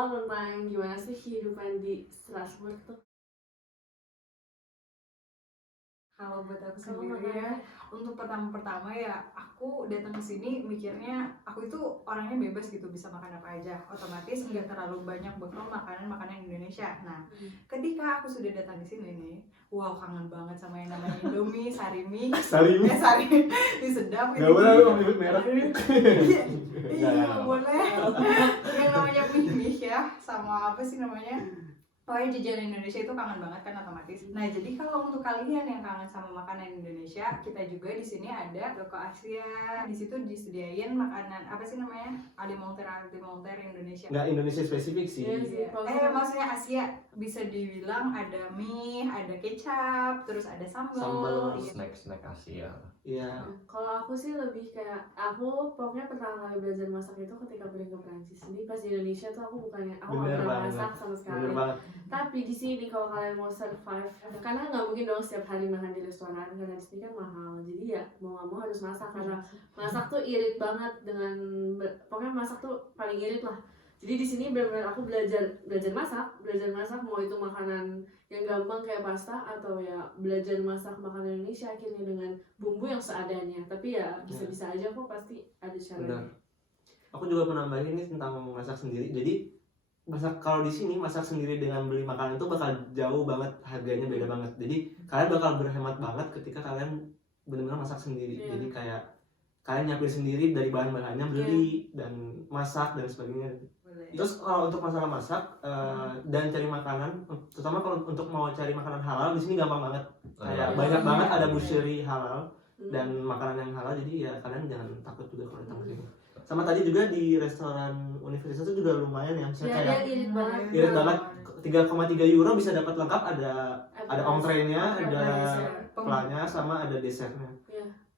dong tentang gimana sih kehidupan di Strasbourg tuh. Kalau buat aku Kalau sendiri ya, makannya? untuk pertama ya aku datang ke sini mikirnya aku itu orangnya bebas gitu, bisa makan apa aja. Otomatis nggak terlalu banyak bekal makanan Indonesia. Nah, ketika aku sudah datang di sini nih, wow kangen banget sama yang namanya Indomie, sarimi, sarimi sedap Gak gitu. boleh lu nyebut merek. Iya boleh. Yang namanya mie ya, sama apa sih namanya? Pokoknya jajanan Indonesia itu kangen banget kan otomatis. Nah jadi kalau untuk kalian yang kangen sama makanan Indonesia, kita juga di sini ada toko Asia. Di situ disediain makanan apa sih namanya? Alimenter Indonesia. Nggak Indonesia spesifik sih. Iya. Maksudnya Asia, bisa dibilang ada mie, ada kecap, terus ada sambal. Snack Asia. Iya. Kalau aku sih lebih kayak aku pokoknya pertama kali belajar masak itu ketika pergi ke Prancis. Jadi pas di Indonesia tuh aku bukannya aku nggak pernah masak sama sekali. Bener banget. Tapi di sini kalau kalian mau survive, karena nggak mungkin dong setiap hari makan di restoran karena di sini kan mahal. Jadi ya mau nggak mau harus masak karena masak tuh irit banget dengan pokoknya masak tuh paling irit lah. Jadi di sini benar-benar aku belajar masak mau itu makanan yang gampang kayak pasta atau ya belajar masak makanan Indonesia akhirnya dengan bumbu yang seadanya. Tapi ya bisa-bisa aja kok pasti ada caranya. Benar. Aku juga menambahin ini tentang masak sendiri. Jadi kalau di sini masak sendiri dengan beli makanan itu bakal jauh banget, harganya beda banget. Jadi kalian bakal berhemat banget ketika kalian benar-benar masak sendiri. Jadi kayak kalian nyiapin sendiri dari bahan-bahannya, beli dan masak dan sebagainya. Terus kalau untuk masalah masak dan cari makanan, terutama kalau untuk mau cari makanan halal di sini gampang banget. Kayak banyak banget ada butchery halal dan makanan yang halal. Jadi ya kalian jangan takut juga kalau datang ke sini. Sama tadi juga di restoran universitas itu juga lumayan ya, misalnya kayak irit banget 3,3 euro bisa dapat lengkap, ada entree-nya, ada pelanya, sama ada dessertnya,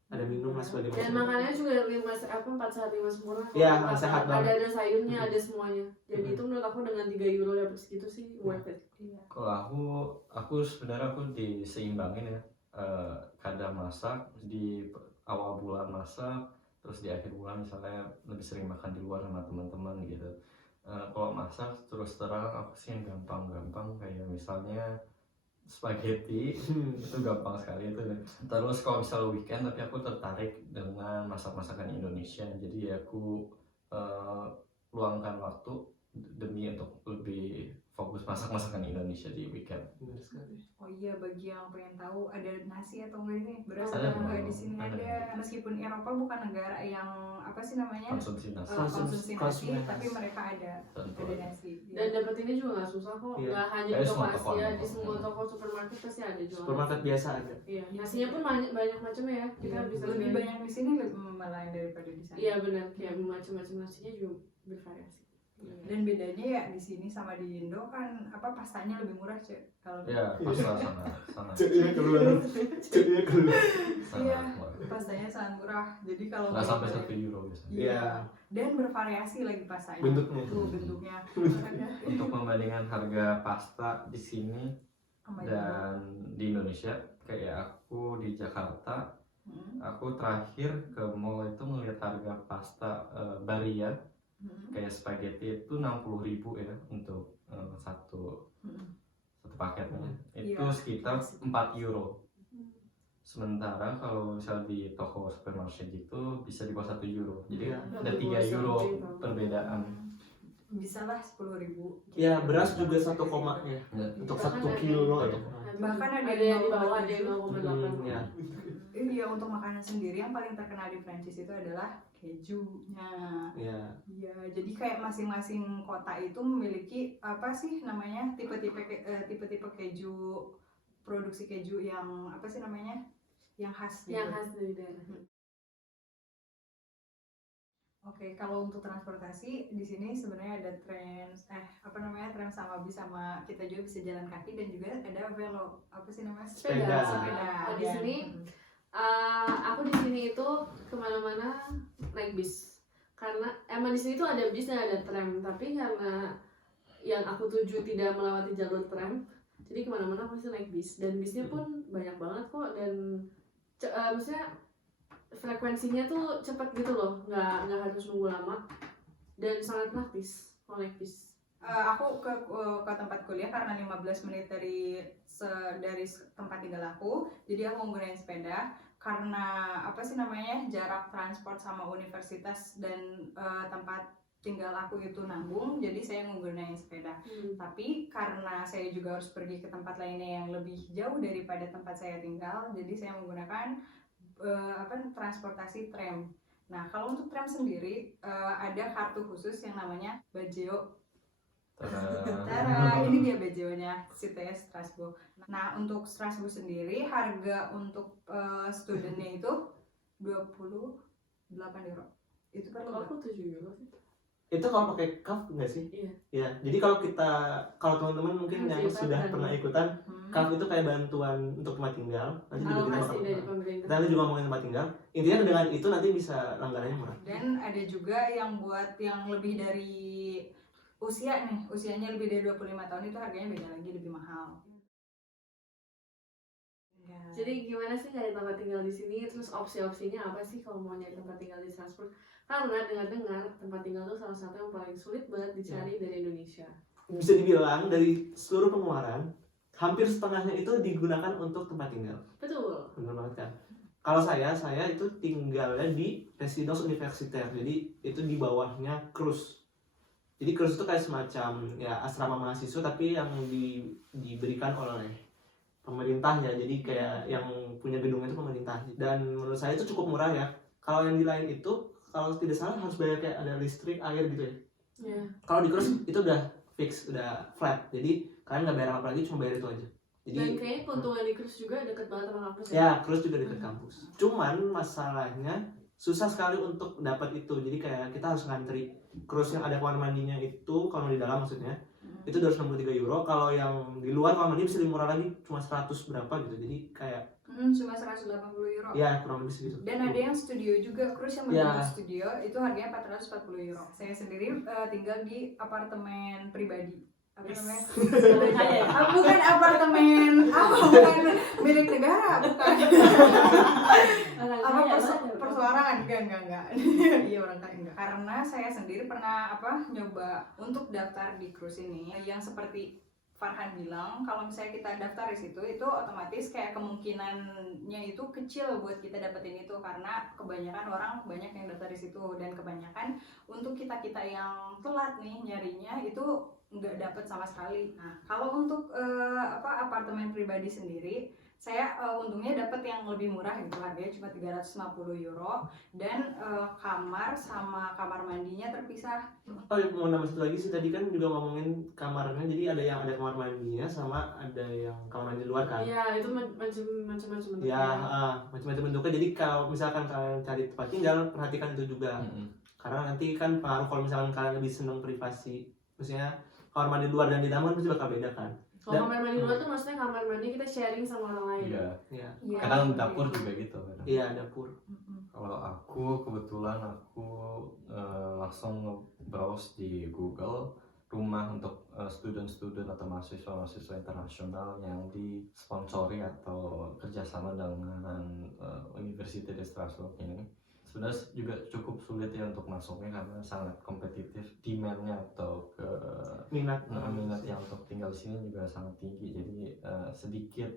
ada minum lah sebagainya. Dan makanannya juga 4 sehat 5 sempurna. Iya, sehat banget. Ada sayurnya, ada semuanya. Jadi itu menurut aku dengan 3 euro dapat segitu sih worth it. Kalau aku sebenarnya aku diseimbangin ya. Kadang masak di awal bulan masak, terus di akhir bulan misalnya lebih sering makan di luar sama teman-teman gitu. Kalau masak terus terang aku sih yang gampang kayak misalnya spaghetti itu gampang sekali itu. Terus kalau misalnya weekend tapi aku tertarik dengan masak-masakan Indonesia, jadi aku luangkan waktu demi untuk lebih fokus masak-masakan Indonesia di weekend. Oh iya, bagi yang pengen tahu ada nasi atau enggak ini beras Ada atau enggak dong, di sini ada. ada. Meskipun Eropa bukan negara yang apa sih namanya Konsumsi nasi. konsumsi nasi, nasi. tapi mereka ada Tentu. nasi. Dan dapetinnya juga nggak susah kok. Iya. Nggak hanya Kayak di toko semua toko Asia, ada. di semua toko supermarket pasti ada jualan. Supermarket biasa ada. Iya, nasinya pun banyak macamnya ya. Kita bisa lebih pilih. banyak di sini malah daripada di sana. Iya benar, kayak macam-macam nasinya juga bervariasi. Dan bedanya ya di sini sama di Indo kan apa pastanya lebih murah cuy. Kalau Ya, pasta sangat Jadinya keluar. iya, pastanya sangat murah. Jadi kalau nggak sampai 1 euro biasanya. Iya. Dan bervariasi lagi pastanya. Bentuknya. Tuh bentuknya. Untuk membandingkan harga pasta di sini dan di Indonesia, kayak aku di Jakarta, aku terakhir ke mall itu melihat harga pasta Barilla kayak spaghetti itu 60.000 ya untuk satu paketnya. Itu sekitar 4 euro. Sementara kalau misal di toko supermarket gitu bisa di bawah 1 euro. Jadi ada 3 euro perbedaan. Bisa lah 10.000. Ya beras juga 1 koma ya. Untuk 1 kilo. Bahkan ada yang di bawah, ada yang 0,8. Ya. Iya, untuk makanan sendiri yang paling terkenal di Prancis itu adalah kejunya. Iya. Iya, jadi kayak masing-masing kota itu memiliki apa sih namanya tipe-tipe keju, produksi keju yang apa sih namanya yang khas. Yang khas dari daerah. Oke, kalau untuk transportasi di sini sebenarnya ada tram sama bis, sama kita juga bisa jalan kaki, dan juga ada velo, apa sih namanya? Sepeda. Sepeda. Di sini aku di sini itu kemana-mana naik bis. Karena emang di sini tuh ada bis dan ada tram, tapi karena yang aku tuju tidak melewati jalur tram, jadi kemana-mana aku pasti naik bis. Dan bisnya pun banyak banget kok, dan maksudnya frekuensinya tuh cepat gitu loh, nggak harus nunggu lama, dan sangat praktis kalau naik bis. Aku ke tempat kuliah karena 15 menit dari tempat tinggal aku, jadi aku menggunakan sepeda karena apa sih namanya jarak transport sama universitas dan tempat tinggal aku itu nanggung, jadi saya menggunakan sepeda. Tapi karena saya juga harus pergi ke tempat lainnya yang lebih jauh daripada tempat saya tinggal, jadi saya menggunakan transportasi tram. Nah, kalau untuk tram sendiri ada kartu khusus yang namanya Bajeo. Tara, ini dia BJO-nya CTS Strasbourg. Nah, untuk Strasbourg sendiri harga untuk studentnya itu 28 euro. Itu perlu Aku 7 euro sih. Itu kalau pakai CAF nggak sih? Iya. Ya, jadi kalau teman-teman mungkin yang sudah pernah ikutan CAF itu kayak bantuan untuk tempat tinggal. Nanti juga Alokasi dari pemerintah. kita juga ngomongin tempat tinggal. Intinya dengan itu nanti bisa langganannya murah. Dan ada juga yang buat yang lebih dari usianya lebih dari 25 tahun itu harganya beda lagi, lebih mahal. Ya. Jadi gimana sih nyari tempat tinggal di sini? Terus opsi-opsinya apa sih kalau mau nyari tempat tinggal di Strasbourg? Karena dengar-dengar tempat tinggal itu salah satu yang paling sulit banget dicari dari Indonesia. Bisa dibilang dari seluruh pengeluaran hampir setengahnya itu digunakan untuk tempat tinggal. Betul. Benar banget kan? Kalau saya itu tinggalnya di Residence Universitaire. Jadi itu di bawahnya Cruz. Jadi Cruz itu kayak semacam ya asrama mahasiswa tapi yang diberikan oleh pemerintah ya. Jadi kayak yang punya gedung itu pemerintah. Dan menurut saya itu cukup murah ya. Kalau yang di lain itu kalau tidak salah harus bayar kayak ada listrik, air gitu ya. Yeah. Kalau di Cruz itu udah fix, udah flat. Jadi kalian nggak bayar apa lagi, cuma bayar itu aja. Jadi, dan kayaknya keuntungan di Cruz juga deket banget sama kampus ya. Cruz juga deket kampus. Cuman masalahnya susah sekali untuk dapat itu. Jadi kayak kita harus ngantri. Cruz yang ada kamar mandinya itu, kalau di dalam maksudnya, itu 263 euro. Kalau yang di luar kamar mandi bisa lebih murah lagi, cuma 100 berapa gitu. Jadi kayak cuma 180 euro. Ya, kurang lebih segitu. Dan ada yang studio juga, Cruz yang menurut studio itu harganya 440 euro. Saya sendiri tinggal di apartemen pribadi. Apa namanya? Bukan apartemen, bukan milik negara, bukan. Persuarangan, enggak. Iya, orang kaya enggak. Karena saya sendiri pernah nyoba untuk daftar di Cruz ini yang seperti Farhan bilang, kalau misalnya kita daftar di situ itu otomatis kayak kemungkinannya itu kecil buat kita dapetin itu karena kebanyakan orang banyak yang daftar di situ dan kebanyakan untuk kita yang telat nih nyarinya itu nggak dapet sama sekali. Nah, kalau untuk apartemen pribadi sendiri saya untungnya dapat yang lebih murah gitu, harganya cuma 350 euro dan kamar sama kamar mandinya terpisah. Oh, mau nambah satu lagi sih, tadi kan juga ngomongin kamarnya, jadi ada yang ada kamar mandinya sama ada yang kamar mandi luar kan? Iya, itu macam-macam bentuknya. Ya, macam-macam bentuknya. Jadi kalau misalkan kalian cari tempat tinggal, perhatikan itu juga. Karena nanti kan pengaruh kalau misalkan kalian lebih senang privasi, maksudnya kamar mandi luar dan di dalam pasti bakal beda kan. Kalau kamar mandi luar tuh maksudnya kamar mandi kita sharing sama orang lain. Iya. Kadang dapur juga gitu. Iya, dapur. Kalau aku kebetulan langsung browse di Google rumah untuk student atau mahasiswa internasional yang disponsori atau kerjasama dengan Universitas de Strasbourg ini. Sebenarnya juga cukup sulit ya untuk masuknya karena sangat kompetitif, demand-nya atau minat yang untuk tinggal di sini juga sangat tinggi. Jadi sedikit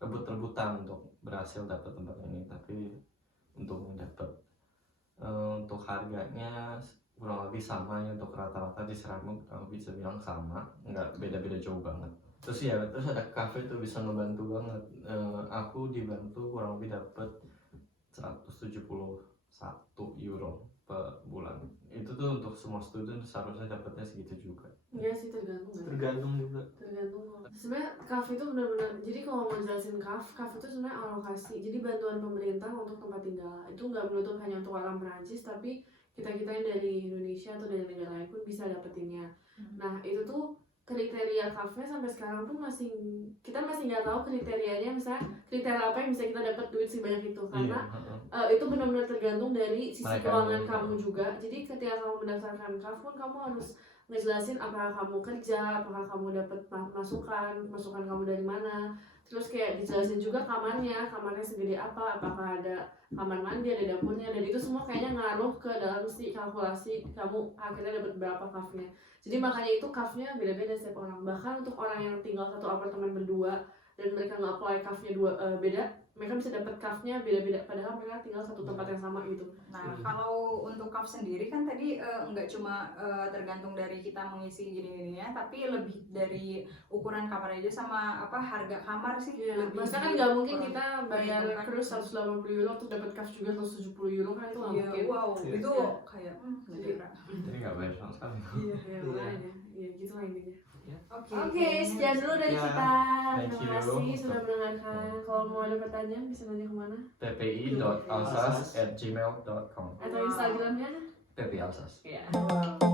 rebut-rebutan untuk berhasil dapat tempat ini, tapi untuk harganya kurang lebih sama ya, untuk rata-rata di Strasbourg aku bisa bilang sama, nggak beda-beda jauh banget. Terus ada cafe tuh bisa ngebantu banget. Aku dibantu kurang lebih dapat 171 euro per bulan. Itu tuh untuk semua student seharusnya dapatnya segitu juga. Iya sih, tergantung kan? Tergantung juga. Sebenarnya CAF itu benar-benar, jadi kalau mau jelasin CAF itu sebenarnya alokasi. Jadi bantuan pemerintah untuk tempat tinggal. Itu nggak menutup hanya untuk orang Perancis, tapi kita-kita yang dari Indonesia atau dari negara lain pun bisa dapetinnya. Nah, itu tuh kriteria CAF-nya sampai sekarang tuh kita masih nggak tahu kriterianya, misalnya kriteria apa yang bisa kita dapat duit sebanyak itu, karena itu benar-benar tergantung dari sisi keuangan kamu juga. Jadi ketika kamu mendaftarkan CAF pun kamu harus ngejelasin apakah kamu kerja, apakah kamu dapat masukan kamu dari mana, Terus kayak dijelasin juga kamarnya segede apa, apakah ada kamar mandi, ada dapurnya, dan itu semua kayaknya ngaruh ke dalam si kalkulasi kamu akhirnya dapat berapa kafnya. Jadi makanya itu kafnya beda-beda setiap orang. Bahkan untuk orang yang tinggal satu apartemen berdua dan mereka nggak apply kafnya beda, mereka bisa dapat kafnya beda-beda padahal mereka tinggal satu tempat yang sama gitu. Nah, kalau untuk kaf sendiri kan tadi nggak cuma tergantung dari kita mengisi gini-gininya, tapi lebih dari ukuran kamar aja sama apa harga kamar sih. Iya, lebih masa kan nggak mungkin kita bayar cruise 180 euro terus dapat kaf juga 170 euro kan itu nggak Iya, mungkin. wow, Iya. itu Iya. kayak Jadi- Jadi nggak bayar sama sekali. Iya. Ya, makanya. Ya, gitu lah intinya. Oke. Oke, sekian dulu dari Ya. kita. Thank Terima you. kasih sudah mendengarkan. Kalau mau ada pertanyaan bisa nanya kemana? ppi.alsas@gmail.com Atau Instagramnya? ppi alsas. Ya. Wow.